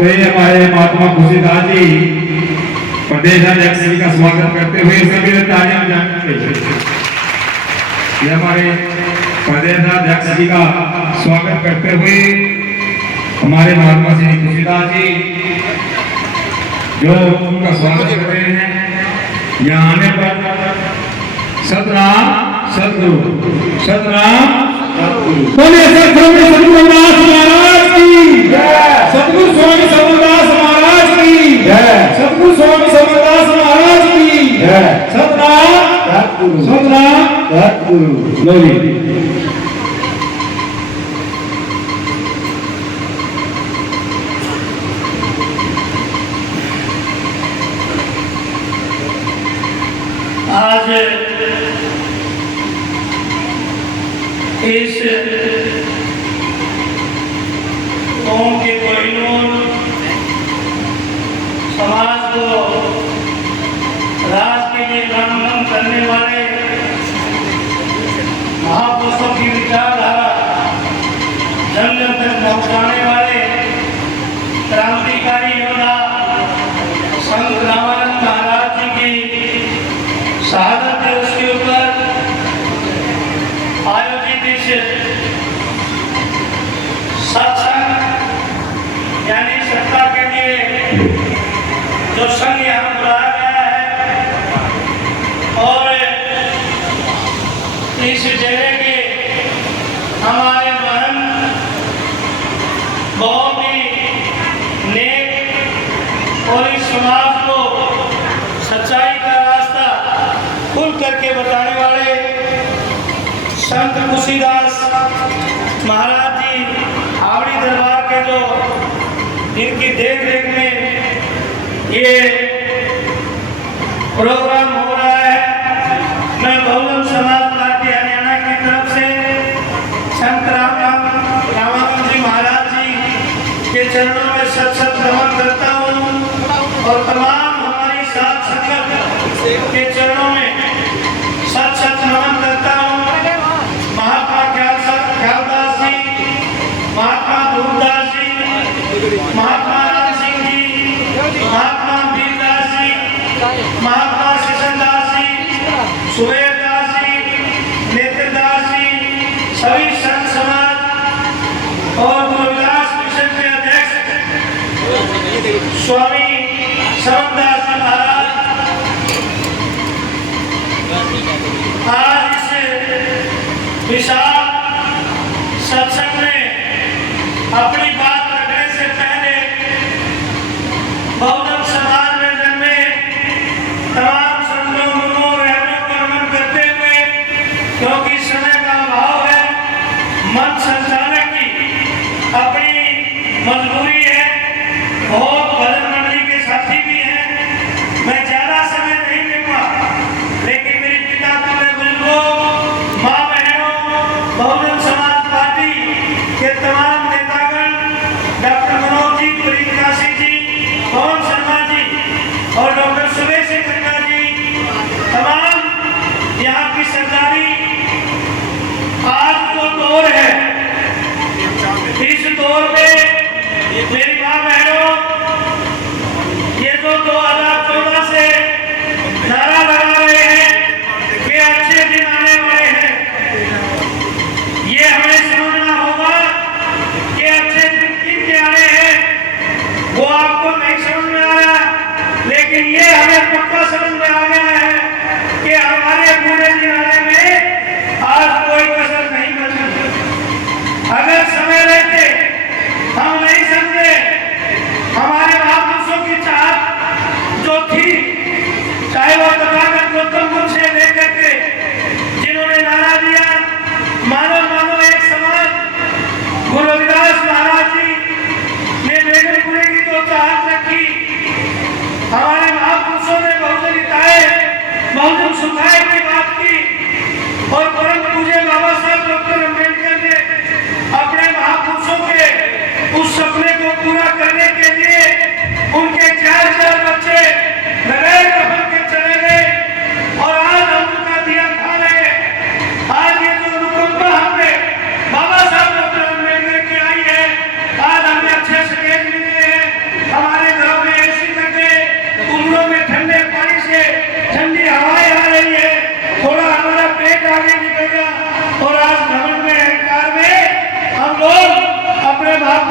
तो ये हमारे महात्मा खुशीदास जी प्रदेश अध्यक्ष जी का स्वागत करते हुए सभी ने तालियां बजाएंगे। ये हमारे प्रदेश अध्यक्ष जी का स्वागत करते हुए हमारे महात्मा श्री खुशीदास जी जो उनका स्वागत कर रहे हैं। यहाँ आने पर सतनाम सतगुरु सतनाम बोले सतगुरु समरदास महाराज की जय, सतगुरु स्वामी समरदास महाराज की जय, सतगुरु स्वामी समरदास महाराज की जय, सतनाम सतगुरु सतनाम सतगुरु। लोली आज इस कौम के कोहिनूर समाज को राज के लिए गठबंधन करने वाले महापुरुषों की विचारधारा जन जन तक पहुंचाने वाले क्रांतिकारी योद्धा संत रामानंद महाराज जी की शहादत दिवस के ऊपर आयोजित इस सत्संग यानी सत्ता के लिए जो संघ यहाँ बुलाया गया है और इस जगह के हमारे महंत बहुत ही नेक और इस समाज को सच्चाई का रास्ता खुल करके बताने वाले संत खुशीदास महाराज जी आवड़ी दरबार के जो इनकी देख रेख में ये प्रोग्राम हो रहा है। मैं बहुजन समाज पार्टी हरियाणा की तरफ से संत रामानंद जी महाराज जी के चरणों में सत सत नमन करता हूँ और तमाम हमारी साथ संगत के चरणों में सत सत नमन करता हूँ। महात्मा ख्यालदास जी, महात्मा धूपदास जी, महात्मा राम सिंह जी, महात्मा वीरदास जी, महात्मा शिशनदास जी, सुबेरदास जी, नेत्रदास जी, सभी संत समाज और गुरुदास मिशन के अध्यक्ष स्वामी समरदास जी महाराज आज इस विशाल सत्संग में अपनी बात रखने से पहले बहुजन समाज में जन्मे तमाम संतों गुरुओं और रहनों को नमन करते हुए, क्योंकि समय का अभाव है, मन संचालक की अपनी मजबूरी है, बहुत भजन मंडली के साथी भी हैं, मैं ज्यादा समय नहीं लूंगा, लेकिन मेरी पिता तुल्य बुजुर्गों, माँ बहनों, बहुजन समाज पार्टी के तमाम नेतागण, डॉक्टर मनोज जी, प्रीत काशी जी, पवन शर्मा जी और डॉक्टर सुरेश खन्ना जी, तमाम यहाँ की सरदारी, आज जो दौर है, इस दौर में मेरी माँ बहनों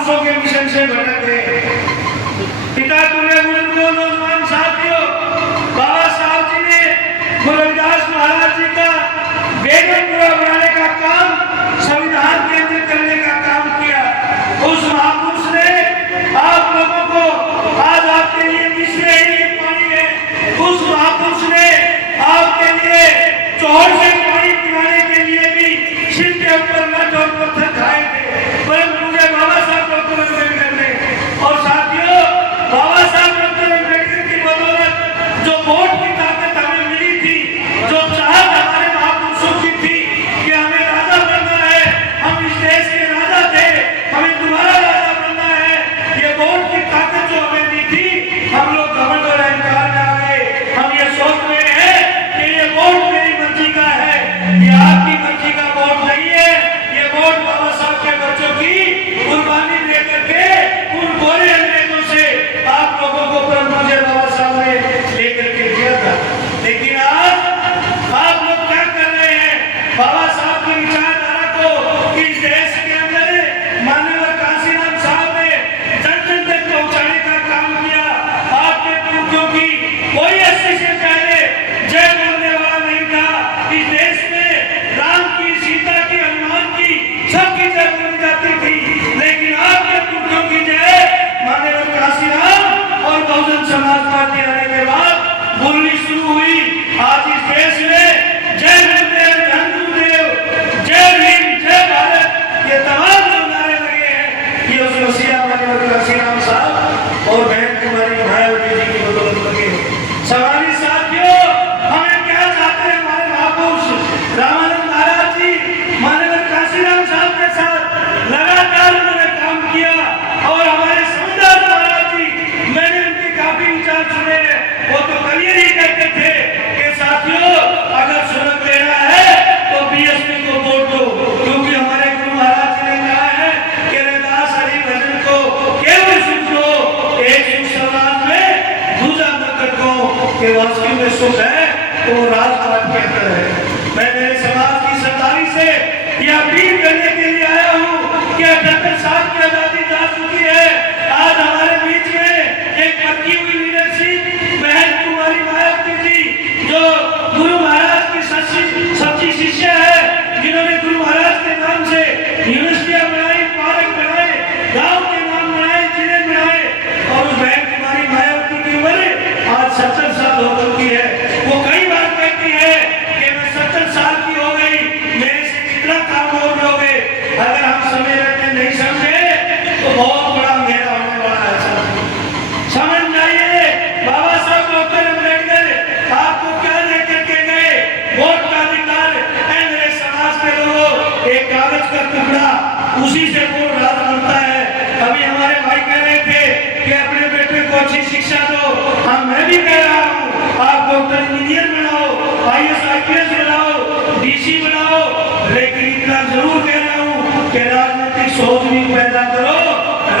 महापुरुषों के मिशन से भटक गए। पिता तुल्य बुजुर्गों, नौजवान साथियों, बाबा साहब जी ने गुरु रविदास महाराज जी का वेतन पूरा बनाने का काम, संविधान केंद्रित करने का काम किया। उस महापुरुष ने आप लोगों को आज आपके लिए मिसरे ही पानी है, उस महापुरुष ने आपके लिए चौड़ से पानी पिलाने के लिए भी सिर के ऊपर लठ और पत्थर खाए थे, परंतु मुझे बाबा साहब डॉक्टर अम्बेडकर ने, और साथियों बाबा साहब डॉक्टर अम्बेडकर की बदौलत जो वोट की ताकत हमें मिली थी, जो चाहत हमारे महापुरुषों की थी कि हमें राजा बनना है, हम इस देश के राजा थे, हमें तुम्हारा राजा बनना है, ये वोट की ताकत जो हमें दी थी, हम लोग घमंड और अहंकार में आ गए। हम ये सोच रहे हैं कि ये वोट मेरी मर्जी का है, ये आपकी मर्जी का वोट नहीं है, ये वोट बाबा साहब के बच्चों की कुर्बानी लेकर के उन गोरे अंग्रेजों से आप लोगों को परम पूज्य बाबा साहब ने लेकर के दिया था। लेकिन आज आप लोग क्या कर रहे हैं? बाबा साहब की विचारधारा को इस देश के अंदर माननीय काशीराम साहब ने जन जन तक पहुंचाने का काम किया। आपके पुरखों की कोई 80 से पहले जय बोलने वाला नहीं था। इस देश में राम की, सीता की, हनुमान की, सबकी जय बोली जाती थी, लेकिन आपके पुरखों की जय माननीय काशीराम और बहुजन समाज पार्टी आने के बाद बोलनी शुरू हुई। आज इस देश में जय गुरुदेव, धन गुरुदेव, जय भीम, जय भारत, ये तमाम जो नारे लगे हैं, ये उस वसीला माननीय काशीराम साहब और बहन कुमारी मायावती जी की बदौलत लगे हैं। सवाली साथियों, हमें क्या चाहते हैं हमारे महापुरुष रामानंद महाराज जी, माननीय काशीराम साहब के साथ लगातार उन्होंने काम किया, और हमारे समझदार महाराज जी, मैंने उनके काफी विचार सुने हैं। वो तो कल ही कहते थे कि साथियों अगर सुलग लेना है तो बीएसपी को वोट दो, क्योंकि हमारे गुरु महाराज जी ने कहा है कि रविदास हरि भजन को केवल सुख लो, एक सुख समाज में दूसरा मत को के वास्तव में सुख है तो राजपाट के अंदर है। मैं मेरे समाज की सरदारी से यह अपील करने के लिए आया हूँ कि 78 साल की आजादी जा चुकी है। आज हमारे बीच में एक पक्की हुई लीडरशिप बहन कुमारी मायावती जी, जो गुरु महाराज की सच्ची शिष्य है, जिन्होंने गुरु महाराज के नाम से यूनिवर्सिटियां बनाई, पार्क बनाए, गांव के नाम बनाए, जिले बनाए, और उस बहन कुमारी मायावती की उम्र आज 70 साल हो चुकी है। वो कई बार कहती है कि मैं 70 साल की हो गई, मेरे से कितना काम और लोगे। अगर हम समय रहते नहीं समझे तो बहुत बड़ा अंधेरा होने वाला है। समझ जाइए, बाबा साहब डॉक्टर अम्बेडकर आपको क्या लेकर के गए? वोट का अधिकार है मेरे समाज के लोगों, एक कागज का टुकड़ा, उसी से वो राज बनता है। अभी हमारे भाई कह रहे थे कि अपने बेटे को अच्छी शिक्षा दो, हाँ मैं भी कह रहा हूँ, आप डॉक्टर इंजीनियर बनाओ, IAS IPS बनाओ, DC बनाओ, लेकिन इतना जरूर कह रहा हूँ कि राजनीतिक सोच भी पैदा करो।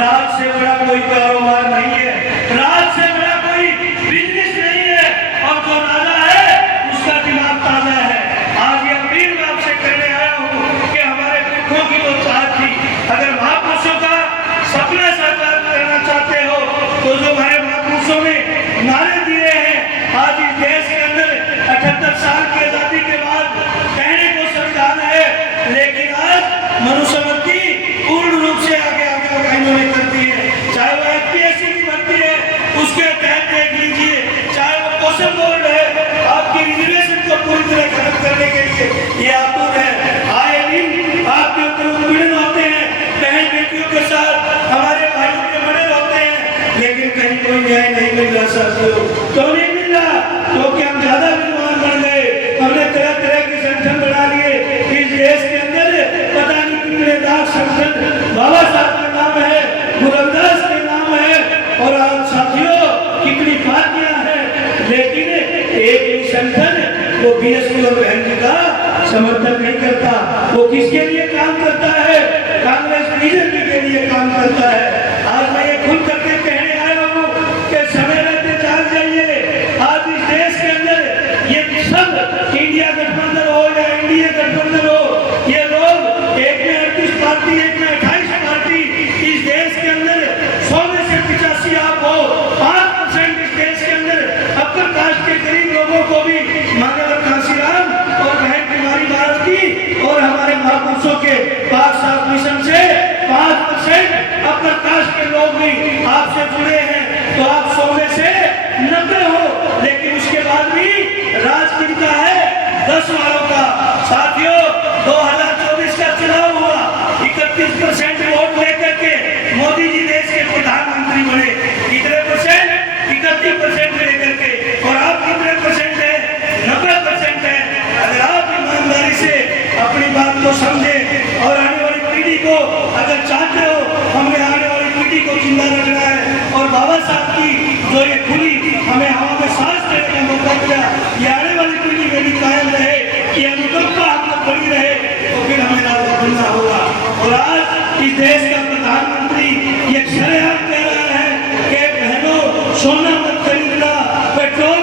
राज से बड़ा कोई कारोबार नहीं है, राज से बड़ा कोई बिजनेस नहीं है, और जो राजा है उसका दिमाग ताजा है। आज ये अपील मैं आपसे करने आया हूँ कि हमारे पुरखों की जो चाहत थी, अगर महापुरुषों का सपना साकार करना चाहते हो तो जो हमारे महापुरुषों ने नारे दिए हैं, आज इस देश के अंदर 78 साल की आजादी के बाद कहने को संविधान है, लेकिन आज मनुस्मृति पूर्ण रूप से आगे इन्होंने करती है। चाहे वो FPSC की भर्ती है, उसके तहत देख लीजिए, चाहे वो क्वेश्चन बोर्ड है, आपकी रिजर्वेशन को पूरी तरह खत्म करने के लिए ये आतुर है। आए दिन आपके ऊपर उत्पीड़न होते हैं, बहन बेटियों के साथ हमारे भाइयों के मर्डर होते हैं, लेकिन कहीं कोई न्याय नहीं मिल रहा। साथियों तो नहीं मिल रहा, क्योंकि हम ज्यादा विद्वान बन गए, हमने तरह तरह के संगठन बना लिए। इस देश के अंदर पता नहीं कितने लाख संगठन बाबा साहब का नाम है, गुरु रविदास के नाम है, और आज साथियों कितनी पार्टियां हैं, लेकिन एक भी संगठन वो बीएसपी और बहन जी का समर्थन नहीं करता। वो किसके लिए काम करता है? कांग्रेस बीजेपी के लिए काम करता है। आज मैं ये खुल करके कहने आया हूँ कि समय रहते जाग जाइए। आज इस देश के अंदर ये सब इंडिया गठबंधन हो या इंडिया गठबंधन हो, ये लोग एक में 38 पार्टी, एक में 28 पार्टी इस देश को भी मानव काशीराम और बहन कुमारी भारत की और हमारे महापुरुषों के पाक साफ मिशन से 5% अपना कास्ट के लोग भी आपसे जुड़े हैं, तो आप 100 में से 90 हो, लेकिन उसके बाद भी राज किनका है? 10 वालों का। साथियों, 2024 का चुनाव हुआ, 31% वोट लेकर के मोदी जी देश के प्रधानमंत्री बने। कितने परसेंट? 31% लेकर के। और आप कितने परसेंट है? 90% है। अगर आप ईमानदारी से अपनी बात को समझे और आने वाली पीढ़ी को अगर चाहते हो, हमें आने वाली पीढ़ी को जिंदा रखना है और बाबा साहब की जो ये खुली हमें हवा में सांस लेने का मौका मिला, ये आने वाली पीढ़ी में भी कायम रहे, ये अनुकंपा हम लोग बनी रहे, तो फिर हमें राजा बनना होगा। और आज इस देश का प्रधानमंत्री ये शरेआम कह रहा है कि बहनों, सोना मत खरीदना, पेट्रोल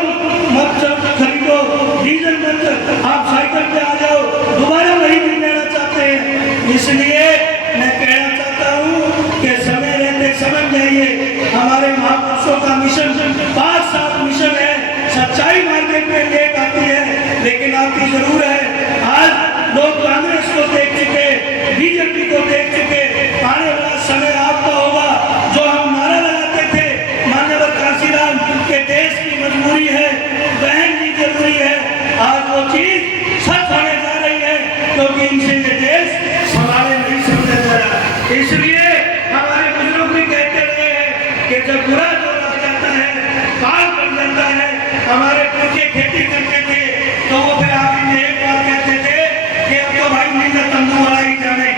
मत खरीदो, डीजल मत, आप साइकिल पे आ जाओ, दोबारा वही दिन लेना चाहते हैं। इसलिए मैं कहना चाहता हूँ कि समय रहते समझ जाइए, हमारे महापुरुषों का मिशन 5 साल मिशन है। सच्चाई मार्केट में लेट आती है, लेकिन आती जरूर है। आज लोग कांग्रेस को देख चुके, बीजेपी को देख चुके, आने वाला समय आपका होगा। जो हम नारा लगाते थे माननीय काशीराम के देश की मजबूरी है, बहन की जरूरी है, आज वो चीज सच होने जा रही है, क्योंकि इनसे ये देश संभाले नहीं समझा जा रहा। इसलिए हमारे बुजुर्ग भी कहते रहे हैं कि जब बुरा दौर आ जाता है, काल पड़ जाता है, हमारे पुरखे खेती करते थे तो वो फिर आगे में एक बार कहते थे कि अब तो भाई नीला तंबू वाला ही जाने,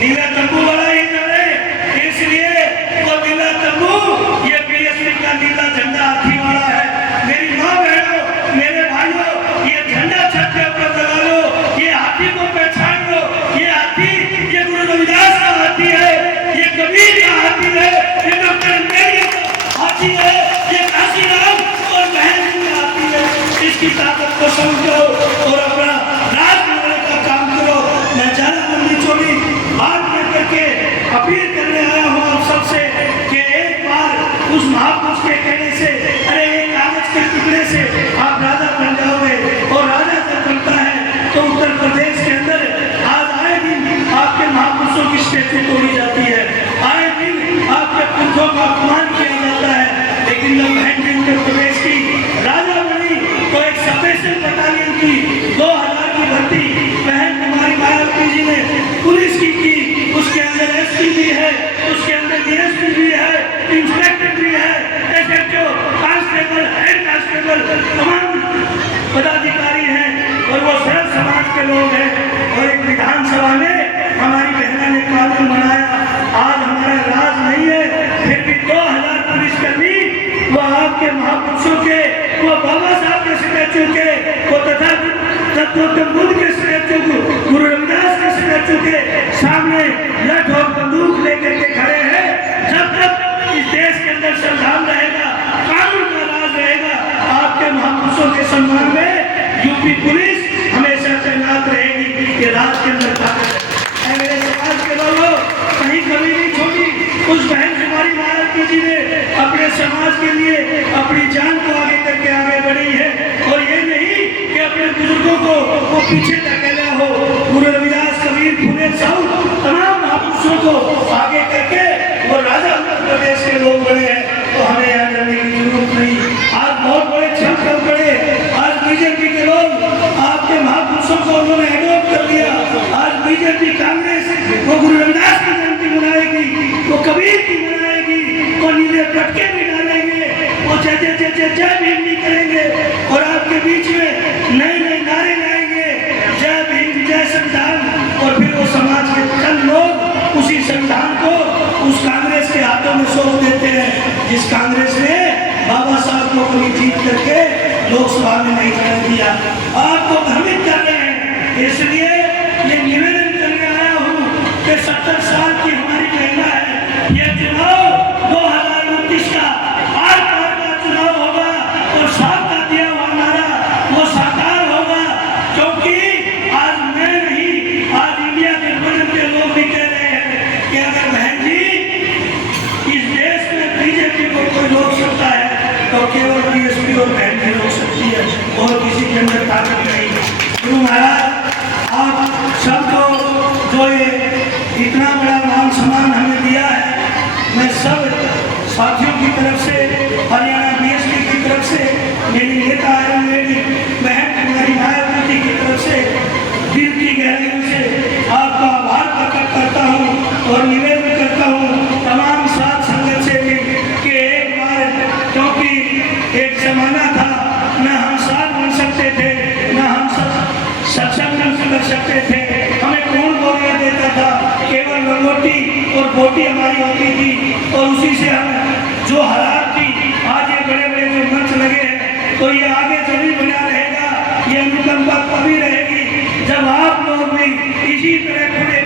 नीला तंबू वाला ही जाने। इसलिए वो नीला तंबू ये बीएसपी का नीला झंडा हाथी वाला है। मेरी माँ बहनों, मेरे भाइयों, ये झंडा छत के ऊपर लगा लो, ये हाथी को पहचान लो, ये हाथी ये गुरु रविदास का हाथी है, ये कबीर का हाथी है, ये डॉक्टर अम्बेडकर का हाथी है, ये काशीराम और बहन का हाथी है। इसकी ताकत को समझो और अपना राज बनाने का काम करो। मैं ज्यादा लंबी चौड़ी बात लेकर के अपील करने आया हूँ आप सबसे कि एक बार उस महापुरुष के कहने से, अरे एक कागज के टुकड़े से आप राजा बन जाओगे, और राजा जब बनता है तो उत्तर प्रदेश के अंदर आज आए दिन आपके महापुरुषों की स्टेचू तोड़ी जाती है, आए दिन आपके पुरखों का अपमान किया जाता है। लेकिन जब बहन जी उत्तर प्रदेश की राजा बनी तो एक स्पेशल बटालियन की 2000 की भर्ती बहन कुमारी मायावती जी ने पुलिस की, उसके अंदर एसपी भी है, उसके अंदर डीएसपी भी है, इंस्पेक्टर भी है, एसएचओ, कांस्टेबल, हेड कांस्टेबल, तमाम पदाधिकारी हैं और वो सरल समाज के लोग हैं। और एक विधानसभा में हमारी बहना ने कानून बनाया, आज हमारा राज नहीं है, फिर भी 2000 पुलिसकर्मी वो आपके महापुरुषों के, वो बाबा साहब के स्टैचू के, वो तथा गौतम बुद्ध के स्टैचू, गुरु रविदास के स्टैचू के सामने लठ और बंदूक लेकर के खड़े हैं। जब तक इस देश के अंदर संविधान रहेगा, कानून का राज रहेगा, आपके महापुरुषों के सम्मान में यूपी पुलिस हमेशा तैनात रहेगी। ये राज के अंदर ताकत है। मेरे समाज के लोगों, कहीं कमी नहीं छोड़ी। उस बहन कुमारी मायावती जी ने अपने समाज के लिए अपनी जान को आगे करके आगे बढ़ी है, और ये नहीं कि अपने बुजुर्गों को वो पीछे धकेला हो। गुरु रविदास, कबीर, फुले, साहू, तमाम महापुरुषों को आगे करके वो राजा उत्तर प्रदेश के लोग बने हैं, तो हमें यहाँ जाने की जरूरत नहीं। आज बहुत बड़े छल कल पड़े, आज बीजेपी के लोग आपके महापुरुषों को उन्होंने एडॉप्ट कर लिया। आज बीजेपी, कांग्रेस वो गुरु रविदास की जयंती मनाएगी, वो कबीर की मनाएगी, वो नीले पटके भी डालेंगे, वो जय जय जय जय जय भीम भी करेंगे, और आपके बीच में नए नए नारे लाएंगे, जय भीम, जय संविधान। और फिर वो समाज के चंद लोग उसी संविधान को उस कांग्रेस के हाथों में सौंप देते हैं, जिस कांग्रेस ने बाबा साहब को अपनी जीत करके लोकसभा में नहीं करने दिया। आपको भ्रमित कर रहे हैं। इसलिए ये निवेदन करने आया हूँ कि 70 साल की हमारी महिला है, ये चुनाव 2029 का आर पार का चुनाव होगा, और साथ का दिया हुआ नारा वो साकार होगा। क्योंकि आज मैं नहीं, आज इंडिया के बड़े लोग भी कह रहे हैं कि अगर बहन जी इस देश में बीजेपी को कोई रोक सकता है तो केवल डीएसपी और बहन की हो सकती है और किसी के अंदर ताकत नहीं। गुरु महाराज आप सबको जो ये इतना बड़ा मान सम्मान हमें दिया है, मैं सब साथियों की तरफ से, हरियाणा बीएसपी की तरफ से, मेरी नेता आयरन लेडी बहन कुमारी मायावती की तरफ से दिल की गहराइयों से आपका आभार प्रकट करता हूँ और निवेदन करता हूँ तमाम साथ संगत से भी कि एक बार, क्योंकि एक जमाना था न हम साथ बन सकते थे, न हम सत्संग कर सकते थे, हमें कौन बोलने देता था, केवल लंगोटी और बोटी हमारी होती थी और उसी से हम जो हालात थी, आज ये बड़े बड़े जो मंच लगे हैं, तो ये आगे जब बना रहेगा, ये अनुकंपा तभी रहेगी जब आप लोग भी इसी तरह खुले